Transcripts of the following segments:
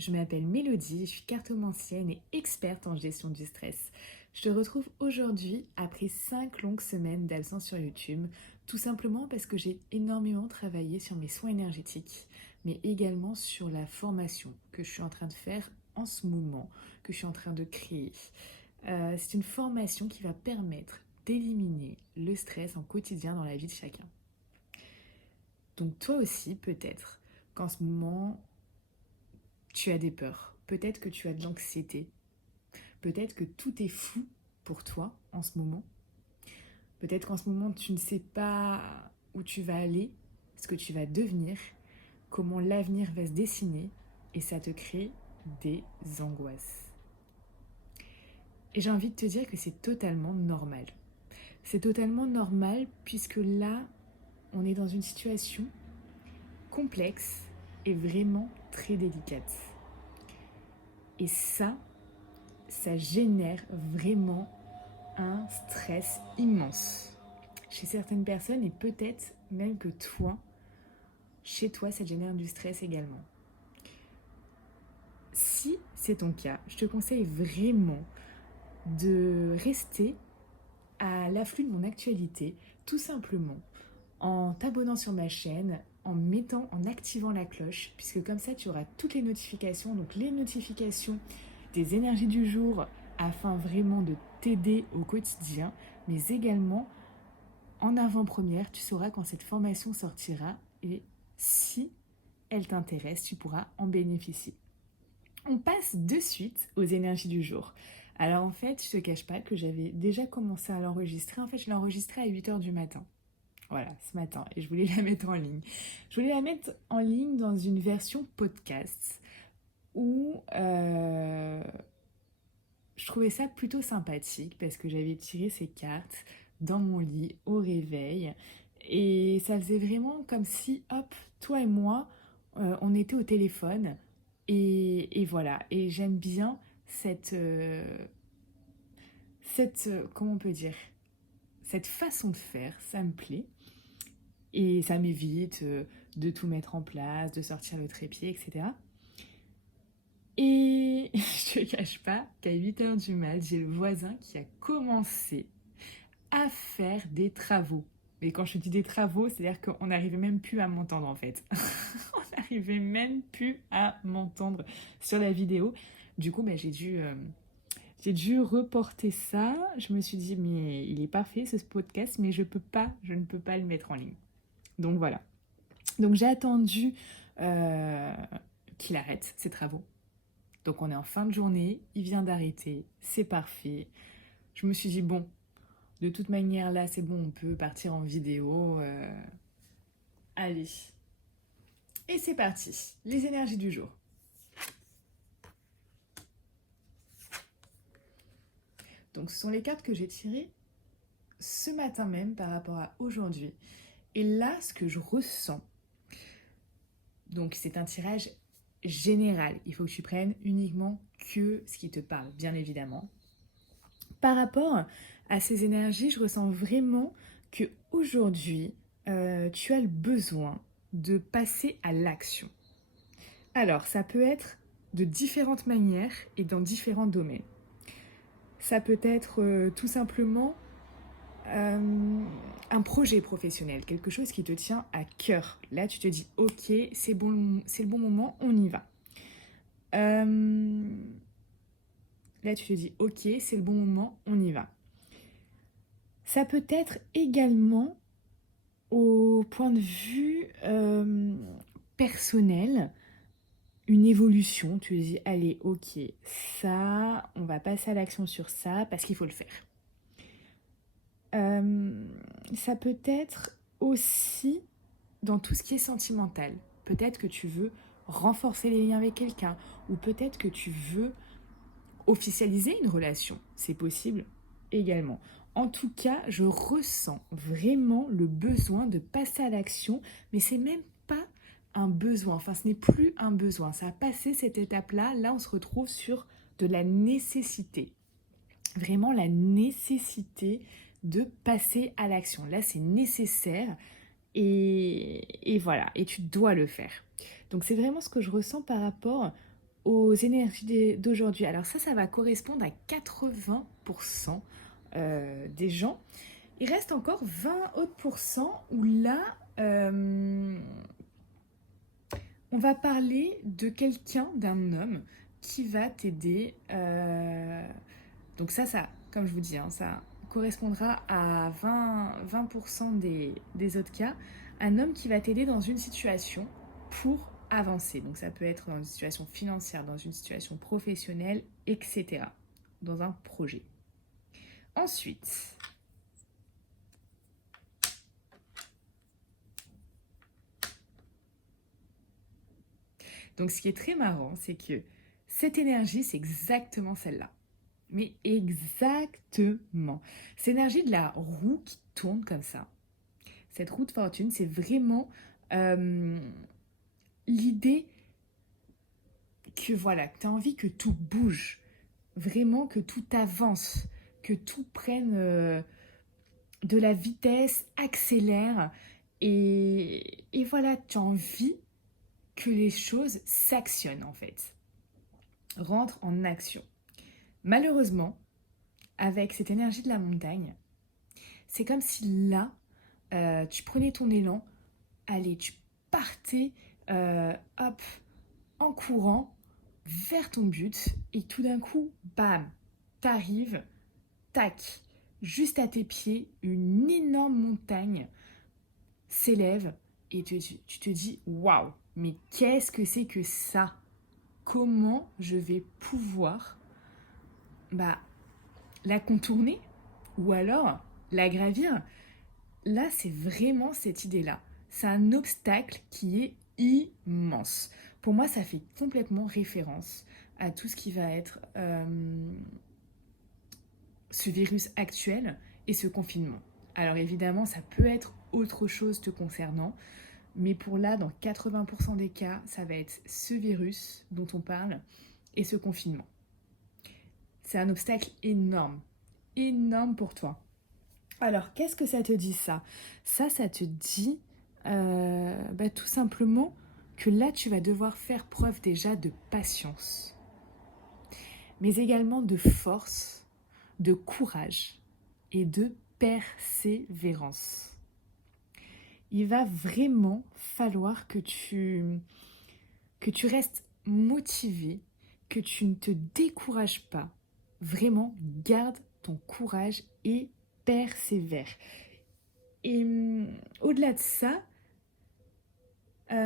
je m'appelle Mélodie, je suis cartomancienne et experte en gestion du stress. Je te retrouve aujourd'hui après 5 longues semaines d'absence sur YouTube, tout simplement parce que j'ai énormément travaillé sur mes soins énergétiques, mais également sur la formation que je suis en train de faire en ce moment, que je suis en train de créer. C'est une formation qui va permettre d'éliminer le stress en quotidien dans la vie de chacun. Donc toi aussi, peut-être qu'en ce moment, tu as des peurs, peut-être que tu as de l'anxiété, peut-être que tout est flou pour toi en ce moment, peut-être qu'en ce moment tu ne sais pas où tu vas aller, ce que tu vas devenir, comment l'avenir va se dessiner et ça te crée des angoisses. Et j'ai envie de te dire que c'est totalement normal. C'est totalement normal puisque là, on est dans une situation complexe et vraiment très délicate. Et ça génère vraiment un stress immense chez certaines personnes et peut-être même que toi, chez toi, ça génère du stress également. Si c'est ton cas, je te conseille vraiment de rester à l'afflux de mon actualité, tout simplement en t'abonnant sur ma chaîne, en activant la cloche, puisque comme ça tu auras toutes les notifications, donc les notifications des énergies du jour, afin vraiment de t'aider au quotidien, mais également en avant-première, tu sauras quand cette formation sortira et si elle t'intéresse, tu pourras en bénéficier. On passe de suite aux énergies du jour. Alors en fait, je te cache pas que j'avais déjà commencé à l'enregistrer. En fait, je l'ai enregistré à 8h du matin. Voilà, ce matin. Et je voulais la mettre en ligne. Je voulais la mettre en ligne dans une version podcast où je trouvais ça plutôt sympathique parce que j'avais tiré ces cartes dans mon lit au réveil et ça faisait vraiment comme si, hop, toi et moi, on était au téléphone et voilà. Et j'aime bien comment on peut dire, cette façon de faire, ça me plaît et ça m'évite de tout mettre en place, de sortir le trépied, etc. Et je te cache pas qu'à 8h du mat, j'ai le voisin qui a commencé à faire des travaux. Et quand je dis des travaux, c'est-à-dire qu'on n'arrivait même plus à m'entendre en fait. On n'arrivait même plus à m'entendre sur la vidéo. Du coup, j'ai dû reporter ça. Je me suis dit, mais il est parfait ce podcast, mais je ne peux pas le mettre en ligne. Donc voilà. Donc j'ai attendu euh, qu'il arrête ses travaux. Donc on est en fin de journée, il vient d'arrêter, c'est parfait. Je me suis dit, bon, de toute manière, là, c'est bon, on peut partir en vidéo. Allez. Et c'est parti. Les énergies du jour. Donc, ce sont les cartes que j'ai tirées ce matin même par rapport à aujourd'hui. Et là, ce que je ressens, donc c'est un tirage général. Il faut que tu prennes uniquement que ce qui te parle, bien évidemment. Par rapport à ces énergies, je ressens vraiment que aujourd'hui, tu as le besoin de passer à l'action. Alors, ça peut être de différentes manières et dans différents domaines. Ça peut être tout simplement un projet professionnel, quelque chose qui te tient à cœur. Là, tu te dis, ok, c'est bon, c'est le bon moment, on y va. Là, tu te dis, ok, c'est le bon moment, on y va. Ça peut être également au point de vue personnel, une évolution. Tu te dis, allez, ok, ça, on va passer à l'action sur ça parce qu'il faut le faire. Ça peut être aussi dans tout ce qui est sentimental. Peut-être que tu veux renforcer les liens avec quelqu'un ou peut-être que tu veux officialiser une relation. C'est possible également. En tout cas, je ressens vraiment le besoin de passer à l'action, mais c'est même pas un besoin. Enfin, ce n'est plus un besoin. Ça a passé cette étape-là. Là, on se retrouve sur de la nécessité. Vraiment la nécessité de passer à l'action. Là, c'est nécessaire et voilà. Et tu dois le faire. Donc, c'est vraiment ce que je ressens par rapport aux énergies d'aujourd'hui. Alors ça va correspondre à 80% des gens. Il reste encore 20 autres pourcents où là, on va parler de quelqu'un, d'un homme, qui va t'aider. Donc ça, comme je vous dis, hein, ça correspondra à 20% des autres cas. Un homme qui va t'aider dans une situation pour avancer. Donc ça peut être dans une situation financière, dans une situation professionnelle, etc. Dans un projet. Ensuite, donc ce qui est très marrant, c'est que cette énergie, c'est exactement celle-là. Mais exactement. C'est l'énergie de la roue qui tourne comme ça. Cette roue de fortune, c'est vraiment l'idée que voilà, que tu as envie que tout bouge, vraiment que tout avance, que tout prenne de la vitesse, accélère. Et voilà, tu as envie que les choses s'actionnent en fait, rentrent en action. Malheureusement, avec cette énergie de la montagne, c'est comme si là, tu prenais ton élan, allez, tu partais, hop, en courant vers ton but, et tout d'un coup, bam, t'arrives, tac, juste à tes pieds, une énorme montagne s'élève, et tu te dis, waouh, mais qu'est-ce que c'est que ça? Comment je vais pouvoir la contourner ou alors la gravir? Là, c'est vraiment cette idée-là. C'est un obstacle qui est immense. Pour moi, ça fait complètement référence à tout ce qui va être ce virus actuel et ce confinement. Alors évidemment, ça peut être autre chose te concernant, mais pour là, dans 80% des cas, ça va être ce virus dont on parle et ce confinement. C'est un obstacle énorme, énorme pour toi. Alors, qu'est-ce que ça te dit ça? Ça te dit tout simplement que là, tu vas devoir faire preuve déjà de patience, mais également de force, de courage et de persévérance. Il va vraiment falloir que tu restes motivé, que tu ne te décourages pas. Vraiment, garde ton courage et persévère. Et au-delà de ça, j'ai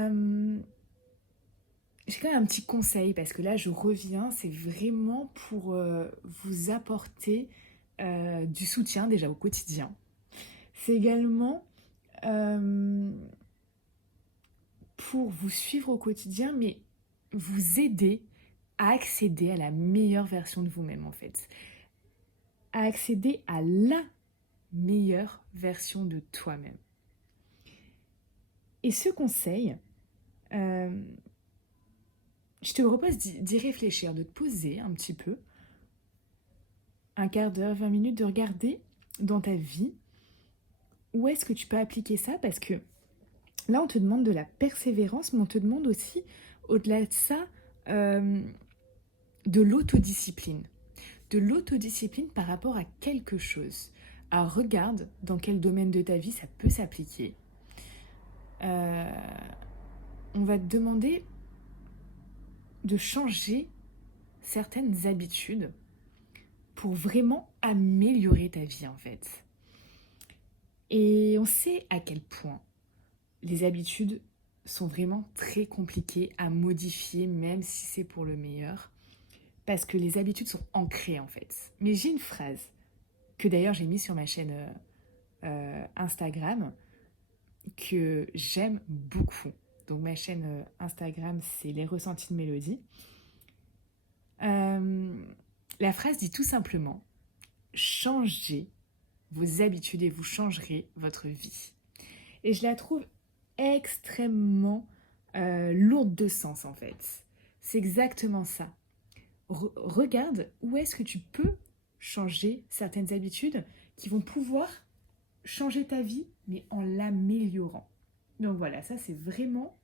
quand même un petit conseil parce que là je reviens, c'est vraiment pour vous apporter du soutien déjà au quotidien. C'est également pour vous suivre au quotidien, mais vous aider à accéder à la meilleure version de vous-même en fait. À accéder à la meilleure version de toi-même. Et ce conseil, je te propose d'y réfléchir, de te poser un petit peu, un quart d'heure, 20 minutes, de regarder dans ta vie où est-ce que tu peux appliquer ça, parce que là, on te demande de la persévérance, mais on te demande aussi, au-delà de ça, de l'autodiscipline. De l'autodiscipline par rapport à quelque chose. Alors, regarde dans quel domaine de ta vie ça peut s'appliquer. On va te demander de changer certaines habitudes pour vraiment améliorer ta vie en fait. Et on sait à quel point les habitudes sont vraiment très compliquées à modifier, même si c'est pour le meilleur, parce que les habitudes sont ancrées en fait. Mais j'ai une phrase que d'ailleurs j'ai mise sur ma chaîne Instagram que j'aime beaucoup. Donc ma chaîne Instagram, c'est Les Ressentis de Mélodie. La phrase dit tout simplement « Changez vos habitudes et vous changerez votre vie ». Et je la trouve extrêmement lourde de sens en fait. C'est exactement ça. Regarde où est-ce que tu peux changer certaines habitudes qui vont pouvoir changer ta vie, mais en l'améliorant. Donc voilà, ça c'est vraiment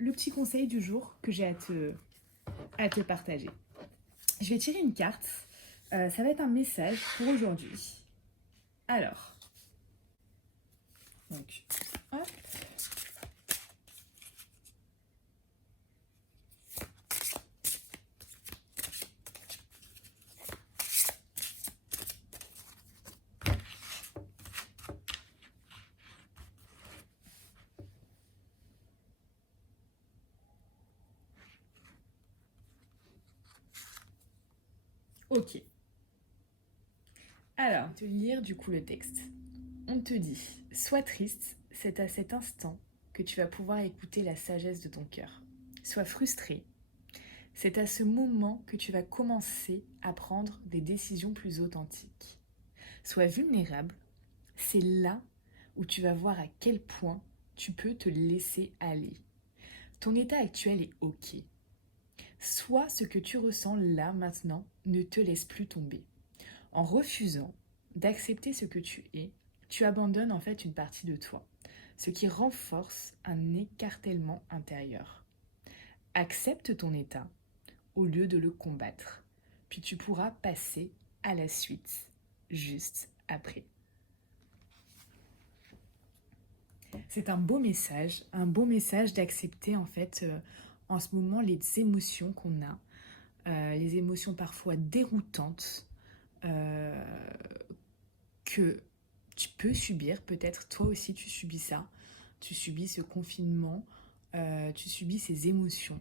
le petit conseil du jour que j'ai à te partager. Je vais tirer une carte. Ça va être un message pour aujourd'hui. Alors, donc, hop. Ok. Alors, te lire du coup le texte. On te dit, sois triste, c'est à cet instant que tu vas pouvoir écouter la sagesse de ton cœur. Sois frustré, c'est à ce moment que tu vas commencer à prendre des décisions plus authentiques. Sois vulnérable, c'est là où tu vas voir à quel point tu peux te laisser aller. Ton état actuel est ok. Soit ce que tu ressens là maintenant ne te laisse plus tomber. En refusant d'accepter ce que tu es, tu abandonnes en fait une partie de toi, ce qui renforce un écartèlement intérieur. Accepte ton état au lieu de le combattre, puis tu pourras passer à la suite juste après. C'est un beau message d'accepter en fait en ce moment les émotions qu'on a, les émotions parfois déroutantes euh, que tu peux subir. Peut-être toi aussi tu subis ça, tu subis ce confinement, tu subis ces émotions.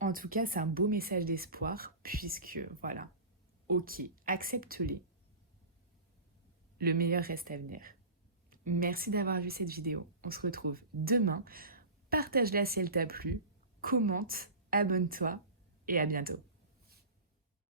En tout cas, c'est un beau message d'espoir puisque voilà, ok, accepte-les. Le meilleur reste à venir. Merci d'avoir vu cette vidéo. On se retrouve demain. Partage-la si elle t'a plu, commente, abonne-toi et à bientôt.